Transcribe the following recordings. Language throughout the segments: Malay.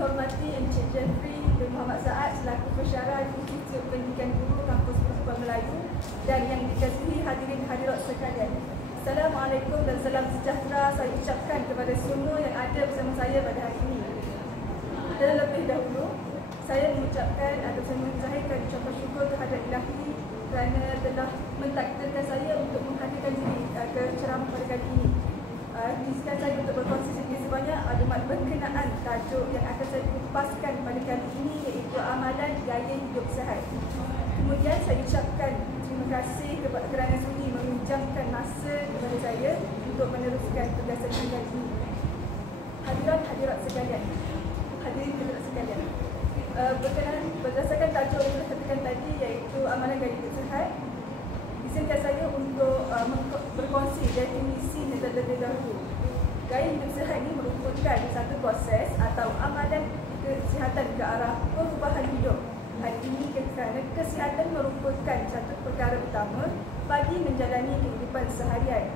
dihormati Encik Jeffrey bin Muhammad Saad selaku pensyarah Institut Pendidikan Guru Kampus Pertubuhan Melayu dan yang dikasihi hadirin hadirat sekalian. Assalamualaikum dan salam sejahtera saya ucapkan kepada semua yang ada bersama saya pada hari ini. Terlebih dahulu, saya mengucapkan atau saya menzahirkan ucapan syukur terhadap Ilahi kerana telah mentakdirkan saya untuk menghadirkan diri ke ceramah pada kali ini. Izinkan saya untuk berkongsi sedikit sebanyak maklumat berkenaan tajuk yang akan saya kupaskan pada kali ini, iaitu amalan gaya hidup sihat. Kemudian saya ucapkan terima kasih kerana sudi meminjamkan masa kepada saya untuk meneruskan tugas saya kali ini. Hadirat sekalian, hadirin hadirat sekalian, berdasarkan tajuk yang saya katakan tadi, iaitu amalan gaya hidup sihat, izinkan saya untuk berkongsi definisi terlebih dahulu. Gaya hidup sihat ini merupakan satu proses atau amalan kesihatan ke arah perubahan hidup. Hal ini kerana kesihatan merupakan satu perkara utama bagi menjalani kehidupan seharian,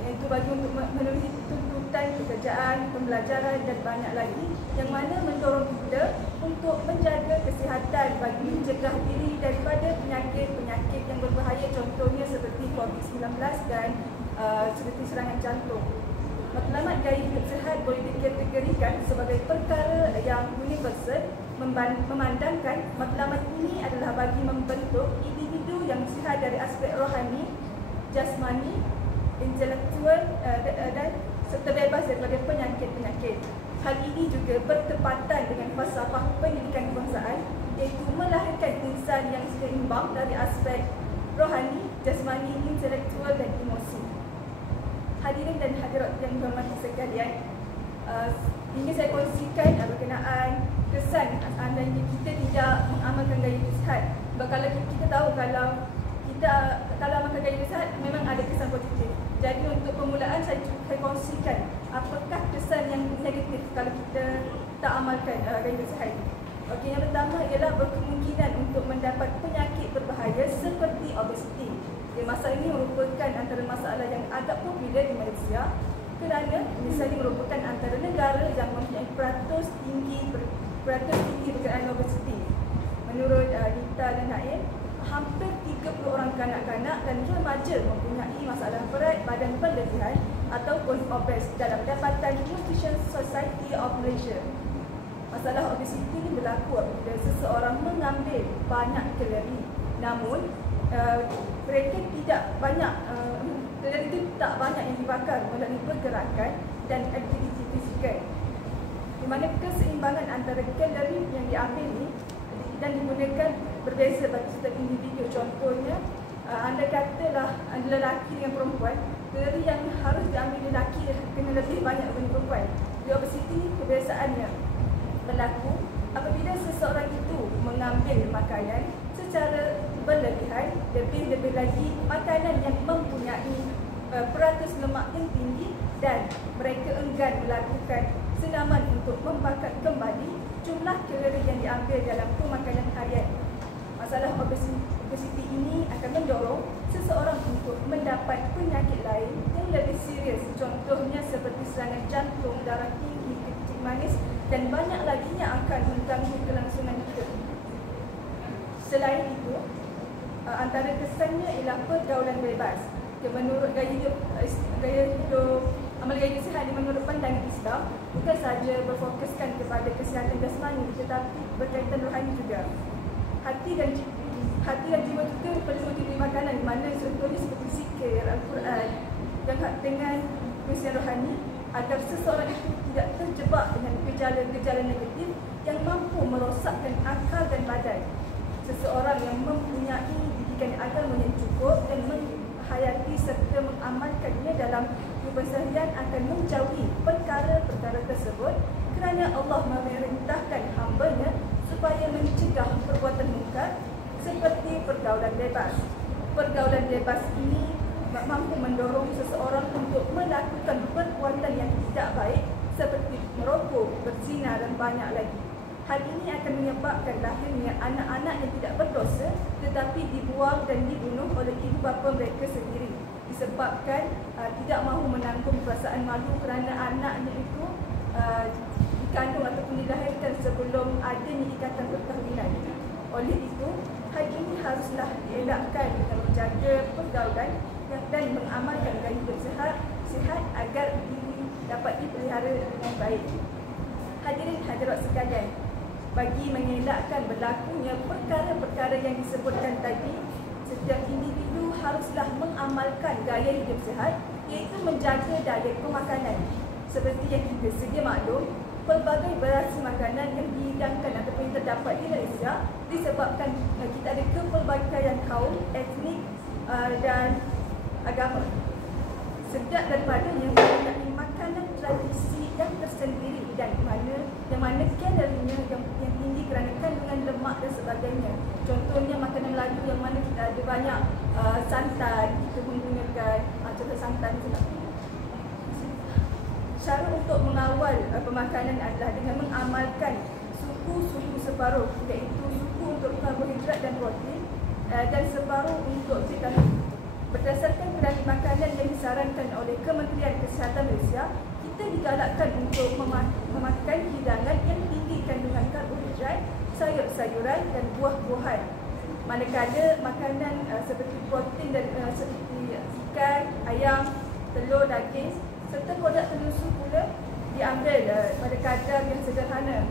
iaitu bagi untuk memenuhi tuntutan pekerjaan, pembelajaran dan banyak lagi, yang mana mendorong kita untuk menjaga kesihatan bagi mencegah diri daripada penyakit-penyakit yang berbahaya, contohnya seperti COVID-19 dan seperti serangan jantung. Matlamat gaya hidup sihat boleh dikategorikan sebagai perkara yang universal, memandangkan matlamat ini adalah bagi membentuk individu yang sihat dari aspek rohani, jasmani, intelektual dan serta bebas daripada penyakit-penyakit. Hal ini juga bertepatan dengan falsafah pendidikan kebangsaan, iaitu melahirkan insan yang seimbang dari aspek rohani, jasmani, intelektual dan emosi. Hadirin dan hadirat yang dihormati sekalian, ingin saya kongsikan berkenaan kesan andainya kita tidak mengamalkan gaya hidup sihat. Sebab kalau kita tahu kalau amalkan gaya hidup sihat memang ada kesan positif. Jadi untuk permulaan saya kongsikan apakah kesan yang negatif kalau kita tak amalkan gaya hidup sihat ini. Okey, yang pertama ialah berkemungkinan untuk mendapat penyakit berbahaya seperti obesiti. Masalah ini merupakan antara masalah yang agak popular di Malaysia kerana misalnya merupakan antara negara yang mempunyai peratus tinggi berkenaan obesiti. Menurut Dita dan Naim, hampir 30 orang kanak-kanak dan remaja mempunyai masalah berat badan berlebihan ataupun obes dalam dapatan Nutrition Society of Malaysia. Masalah obesiti ini berlaku apabila seseorang mengambil banyak kalori, namun mereka kalori itu tak banyak yang dibakar melalui pergerakan dan aktiviti fizikal, di mana keseimbangan antara kalori yang diambil ini dan digunakan berbeza bagi setiap individu. Contohnya, anda katalah lelaki dengan perempuan, kalori yang harus diambil lelaki kena lebih banyak daripada perempuan. Di obesiti kebiasaannya berlaku apabila seseorang itu mengambil makanan secara berlebihan, lebih lagi makanan yang mempunyai peratus lemak yang tinggi, dan mereka enggan melakukan senaman untuk membakar kembali jumlah kalori yang diambil dalam pemakanan harian. Masalah obesiti ini akan mendorong seseorang untuk mendapat penyakit lain yang lebih serius, contohnya seperti serangan jantung, darah tinggi, kencing manis dan banyak lagi yang akan mengganggu kelangsungan hidup. Selain itu, antara kesannya ialah pergaulan bebas. Menurut amal gaya hidup sihat menurut pandangan Islam bukan sahaja berfokuskan kepada kesihatan jasmani, tetapi berkaitan rohani juga. Hati dan jiwa juga perlu diberi makanan, di mana contohnya seperti zikir, Al-Quran dengan kesihatan rohani, agar seseorang itu tidak terjebak dengan gejala-gejala negatif yang mampu merosakkan akal dan badan. Seseorang yang mempunyai didikan agama yang cukup dan menghayati serta mengamalkannya dalam kehidupan seharian akan menjauhi perkara-perkara tersebut, kerana Allah memerintahkan hamba-Nya supaya mencegah perbuatan mungkar seperti pergaulan bebas. Pergaulan bebas ini mampu mendorong seseorang untuk melakukan perbuatan yang tidak baik seperti merokok, berzina dan banyak lagi. Hal ini akan menyebabkan lahirnya anak-anak yang tidak berdosa tetapi dibuang dan dibunuh oleh ibu bapa mereka sendiri disebabkan tidak mahu menanggung perasaan malu kerana anaknya itu dikandung ataupun dilahirkan ikatan perkahwinan. Oleh itu, hal ini haruslah dielakkan dengan menjaga pergaulan dan mengamalkan gaya hidup sihat agar diri dapat dipelihara dengan baik. Hadirin hadirat sekalian, bagi mengelakkan berlakunya perkara-perkara yang disebutkan tadi, setiap individu haruslah mengamalkan gaya hidup sihat, iaitu menjaga diet pemakanan. Seperti yang kita sedia maklum, pelbagai variasi makanan yang dihidangkan ataupun terdapat di Malaysia disebabkan kita ada kepelbagaian kaum, etnik dan agama. Sedap daripadanya mempunyai makanan tradisi yang tersendiri dan yang mana kalorinya yang tinggi kerana kandungan lemak dan sebagainya. Contohnya makanan Melayu yang mana kita ada banyak santan, kita menggunakan contoh santan juga. Cara untuk mengawal pemakanan adalah dengan mengamalkan suku separuh, iaitu suku untuk karbohidrat dan protein dan separuh untuk vitamin. Berdasarkan berani makanan yang disarankan oleh Kementerian Kesihatan Malaysia, kita digalakkan untuk memakan hidangan yang tinggi kandungan karbohidrat, sayur-sayuran dan buah-buahan. Manakala makanan seperti protein dan seperti ikan, ayam, telur, daging serta produk tenusu pula diambil pada kadar yang sederhana.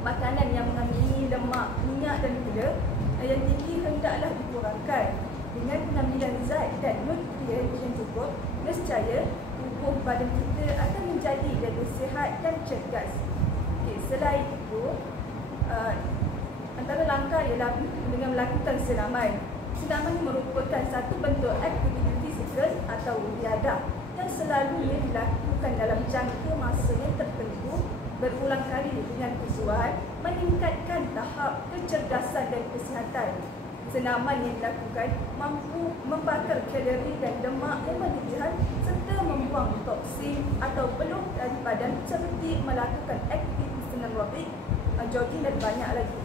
Makanan yang mengandungi lemak, minyak dan gula yang tinggi hendaklah dikurangkan. Dengan pengambilan zat dan nutrien yang cukup, nescaya tubuh badan kita akan menjadi lebih sihat dan cergas. Selain itu, antara langkah ialah dengan melakukan senaman. Senaman merupakan satu bentuk aktiviti fizikal atau riadah yang selalunya dilakukan dalam jangka masa yang tertentu berulang kali dengan tujuan meningkatkan tahap kecerdasan dan kesihatan. Senaman yang dilakukan mampu membakar kalori dan lemak yang berlebihan serta membuang toksin atau peluh dari badan seperti melakukan aktiviti senam aerobik, jogging dan banyak lagi.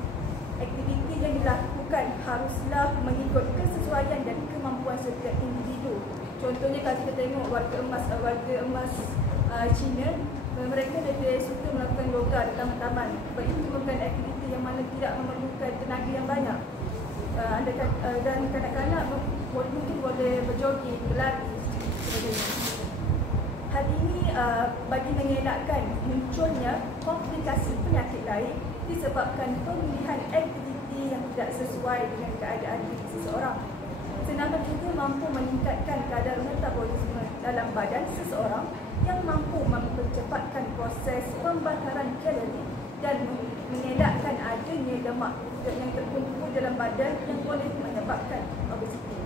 Aktiviti yang dilakukan haruslah mengikut kesesuaian dan kemampuan setiap individu. Contohnya kalau kita tengok warga emas Cina, mereka lebih suka melakukan yoga di taman-taman. Sebab itu merupakan aktiviti yang mana tidak memerlukan tenaga yang banyak. Dan kanak-kanak mungkin boleh berjogging, berlari sebagainya. Hal ini bagi mengelakkan munculnya komplikasi penyakit lain disebabkan pemilihan aktiviti yang tidak sesuai dengan keadaan diri seseorang. Senaman juga mampu meningkatkan kadar metabolisme dalam badan seseorang yang mampu mempercepatkan proses pembakaran kalori dan mengelakkan adanya lemak yang terkumpul dalam badan yang boleh menyebabkan obesiti.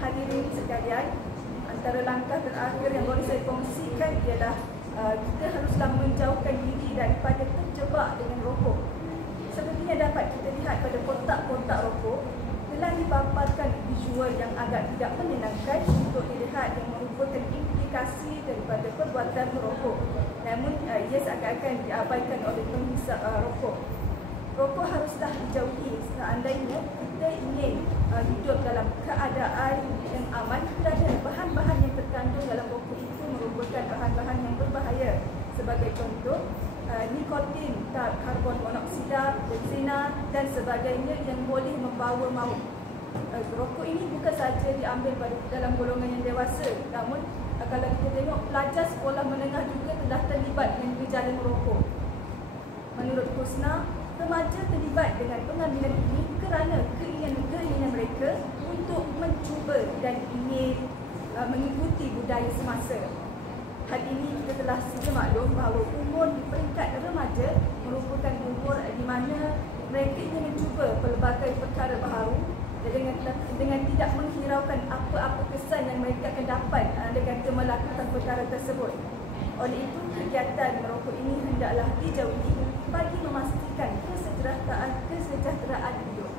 Hadirin sekalian, antara langkah terakhir yang boleh saya kongsikan ialah kita haruslah menjauhkan diri daripada terjebak dengan rokok. Seperti yang dapat kita lihat pada kotak-kotak rokok, telah dipaparkan visual yang agak tidak menyenangkan untuk dilihat yang merupakan implikasi daripada perbuatan merokok. Namun ia seakan-akan diabaikan oleh penghisap rokok. Rokok haruslah dijauhi seandainya kita ingin hidup dalam keadaan yang aman. Kerana bahan-bahan yang terkandung dalam rokok itu merupakan bahan-bahan yang berbahaya. Sebagai contoh, nikotin, karbon monoksida, benzena dan sebagainya yang boleh membawa maut. Rokok ini bukan saja diambil dalam golongan yang dewasa, namun kalau kita tengok pelajar sekolah menengah juga telah terlibat dengan gejala merokok. Menurut Husna, remaja terlibat dengan pengambilan ini kerana keinginan mereka untuk mencuba dan ingin mengikuti budaya semasa. Hal ini kita telah sedia maklum bahawa umur di peringkat remaja merupakan umur di mana mereka ingin mencuba pelbagai perkara baharu dengan tidak menghiraukan apa-apa kesan yang mereka akan dapat dengan melakukan perkara tersebut. Oleh itu, kegiatan merokok ini hendaklah dijauhi bagi memastikan kesejahteraan hidup.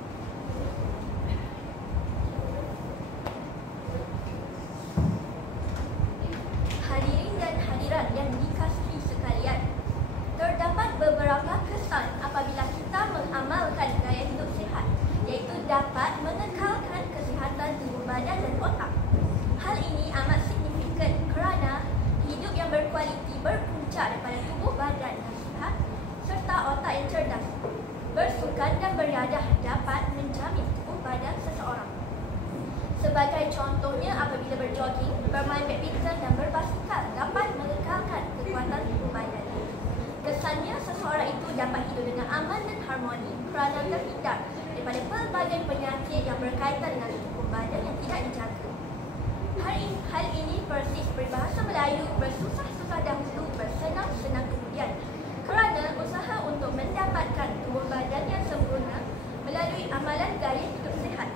Hadirin dan hadirat yang dikasihi sekalian, terdapat beberapa kesan apabila kita mengamalkan gaya hidup sihat, iaitu dapat mengekalkan kesihatan tubuh badan dan otak. Hal ini amat signifikan kerana hidup yang berkualiti berpunca daripada tubuh badan yang sihat serta otak yang cerdas. beriadah dapat menjamin tubuh badan seseorang. Sebagai contohnya, apabila berjogging, bermain badminton dan berbasikal dapat mengekalkan kekuatan tubuh badan. Kesannya, seseorang itu dapat hidup dengan aman dan harmoni kerana terhindar daripada pelbagai penyakit yang berkaitan dengan tubuh badan yang tidak dijaga. Hal ini persis peribahasa Melayu, bersusah-susah dahulu, bersenang-senang kemudian, kerana usaha untuk mendapatkan tubuh badan yang sempurna melalui amalan gaya hidup sihat.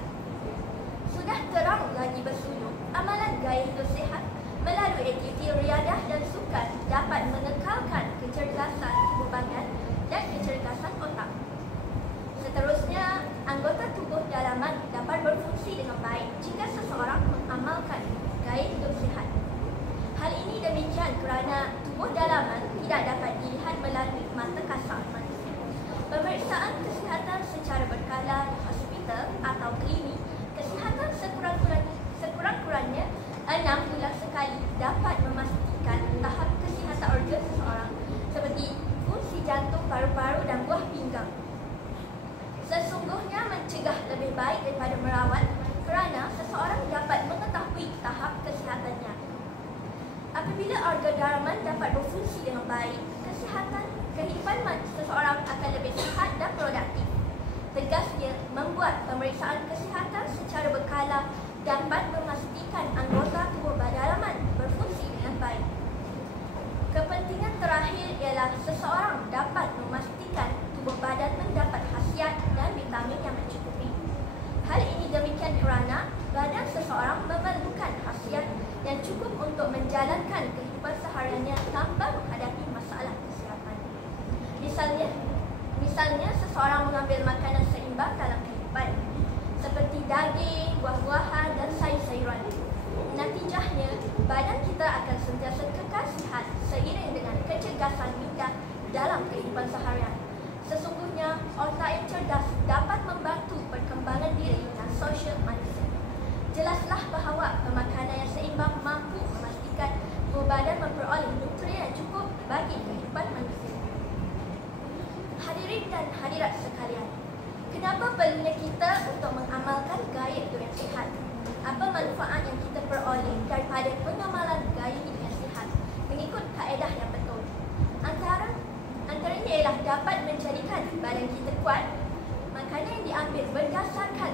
Sudah terang lagi bersulung, amalan gaya hidup sihat melalui aktiviti riadah dan sukan dapat mengekalkan kecerdasan tubuh badan dan kecerdasan otak. Seterusnya, anggota tubuh dalaman dapat berfungsi dengan baik jika seseorang mengamalkan gaya hidup sihat. Hal ini demikian kerana tubuh dalaman tidak dapat dilihat melalui mata kasar manusia. Pemeriksaan kesihatan secara berkala di hospital atau klinik kesihatan sekurang-kurangnya 6 bulan sekali dapat memastikan tahap kesihatan organ seseorang seperti fungsi jantung, paru-paru dan buah pinggang. Sesungguhnya mencegah lebih baik daripada merawat kerana seseorang dapat mengetahui tahap kesihatannya. Apabila organ dalaman dapat berfungsi dengan baik, kehidupan seseorang akan lebih sihat dan produktif. Tegasnya, membuat pemeriksaan kesihatan secara berkala dapat memastikan anggota tubuh dalaman berfungsi dengan baik. Kepentingan terakhir ialah seseorang dapat memastikan tubuh badan mendapat khasiat dan vitamin yang mencukupi. Hal ini demikian kerana badan seseorang memerlukan khasiat yang cukup untuk menjalankan kehidupan sehariannya tanpa menghadapi masalah kesihatan. Misalnya seseorang mengambil makanan seimbang dalam kehidupan, seperti daging, buah-buahan dan sayur-sayuran. Natijahnya, badan kita akan sentiasa kekal sihat seiring dengan kecergasan minda dalam kehidupan seharian. Sesungguhnya, otak yang cerdas dapat membantu perkembangan diri dan sosial manusia. Jelaslah bahawa pemakanan yang seimbang mampu memastikan tubuh badan memperoleh nutrien yang cukup bagi kehidupan manusia. Hadirin dan hadirat sekalian, kenapa perlunya kita untuk mengamalkan gaya hidup yang sihat? Apa manfaat yang kita peroleh daripada pengamalan gaya hidup yang sihat mengikut kaedah yang betul? Antaranya ialah dapat menjadikan badan kita kuat. Makanan yang diambil berdasarkan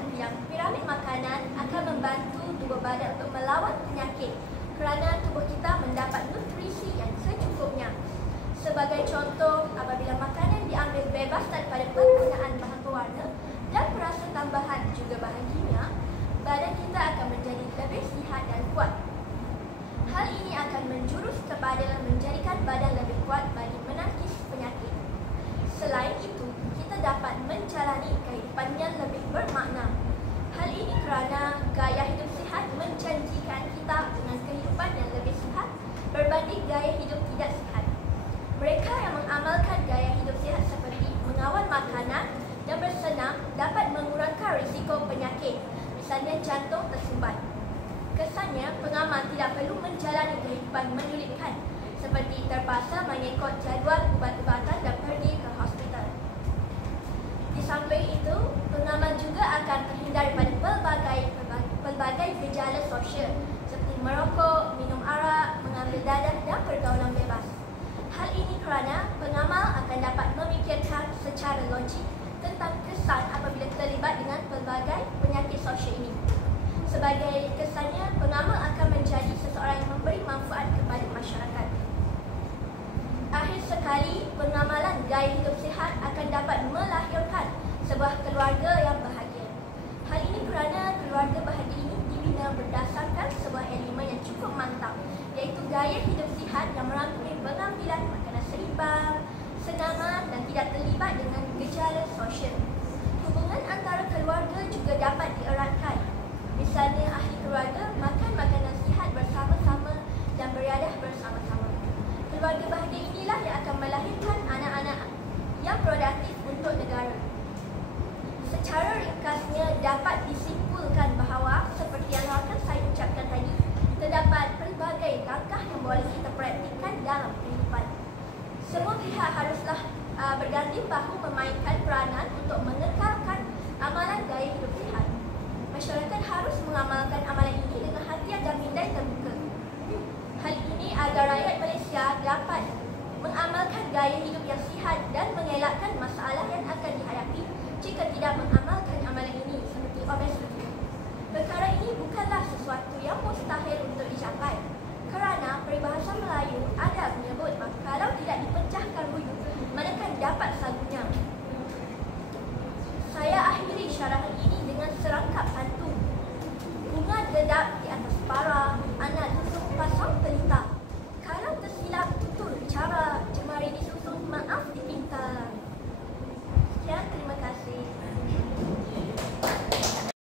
piramid makanan akan membantu tubuh badan untuk melawan penyakit kerana tubuh kita mendapat nutrisi yang secukupnya. Sebagai contoh, apabila makanan diambil bebas daripada penggunaan bahan pewarna dan perasa tambahan juga bahan kimia, badan kita akan menjadi lebih sihat dan kuat. Hal ini akan menjurus kepada menjadikan badan lebih kuat bagi menangkis penyakit. Selain itu, kita dapat menjalani kehidupan yang lebih bermakna. Hal ini kerana gaya hidup sihat menjanjikan kita dengan kehidupan yang lebih sihat berbanding gaya hidup tidak sihat. Mereka yang mengamalkan gaya hidup sihat seperti mengawal makanan dan bersenam dapat mengurangkan risiko penyakit, misalnya jantung tersumbat. Kesannya, pengamal tidak perlu menjalani kehidupan menyulitkan seperti terpaksa mengikut jadual ubat-ubatan dan pergi ke hospital. Di samping itu, pengamal juga akan terhindar daripada pelbagai gejala sosial seperti merokok, minum arak, mengambil dadah dan pergaulan bebas. Hal ini kerana pengamal akan dapat memikirkan secara logik tentang kesan apabila terlibat dengan pelbagai penyakit sosial ini. Sebagai kesannya, pengamal akan menjadi seseorang yang memberi manfaat kepada masyarakat. Akhir sekali, pengamalan gaya hidup sihat akan dapat melahirkan sebuah keluarga yang bahagia. Hal ini kerana keluarga bahagia ini dibina berdasarkan sebuah elemen yang cukup mantap, iaitu gaya hidup sihat yang merangkumi pengambilan makanan seimbang, senaman dan tidak terlibat dengan gejala sosial. Hubungan antara keluarga juga dapat dieratkan. Misalnya, ahli keluarga makan makanan sihat bersama-sama dan beriadah bersama-sama. Keluarga bahagia inilah yang akan melahirkan anak-anak yang produktif untuk negara. Secara ringkasnya dapat disimpulkan bahawa seperti yang akan saya ucapkan tadi, terdapat pelbagai langkah yang boleh kita praktikkan dalam kehidupan. Semua pihak haruslah berganding bahu memainkan peranan untuk mengekalkan amalan gaya hidup sihat. Masyarakat harus mengamalkan amalan ini dengan hati yang pandai terbuka. Hal ini agar rakyat Malaysia dapat mengamalkan gaya hidup yang sihat dan mengelakkan masalah yang akan dihadapi jika tidak mengamalkan amalan ini seperti obesitas. Perkara ini bukanlah sesuatu yang mustahil untuk dicapai.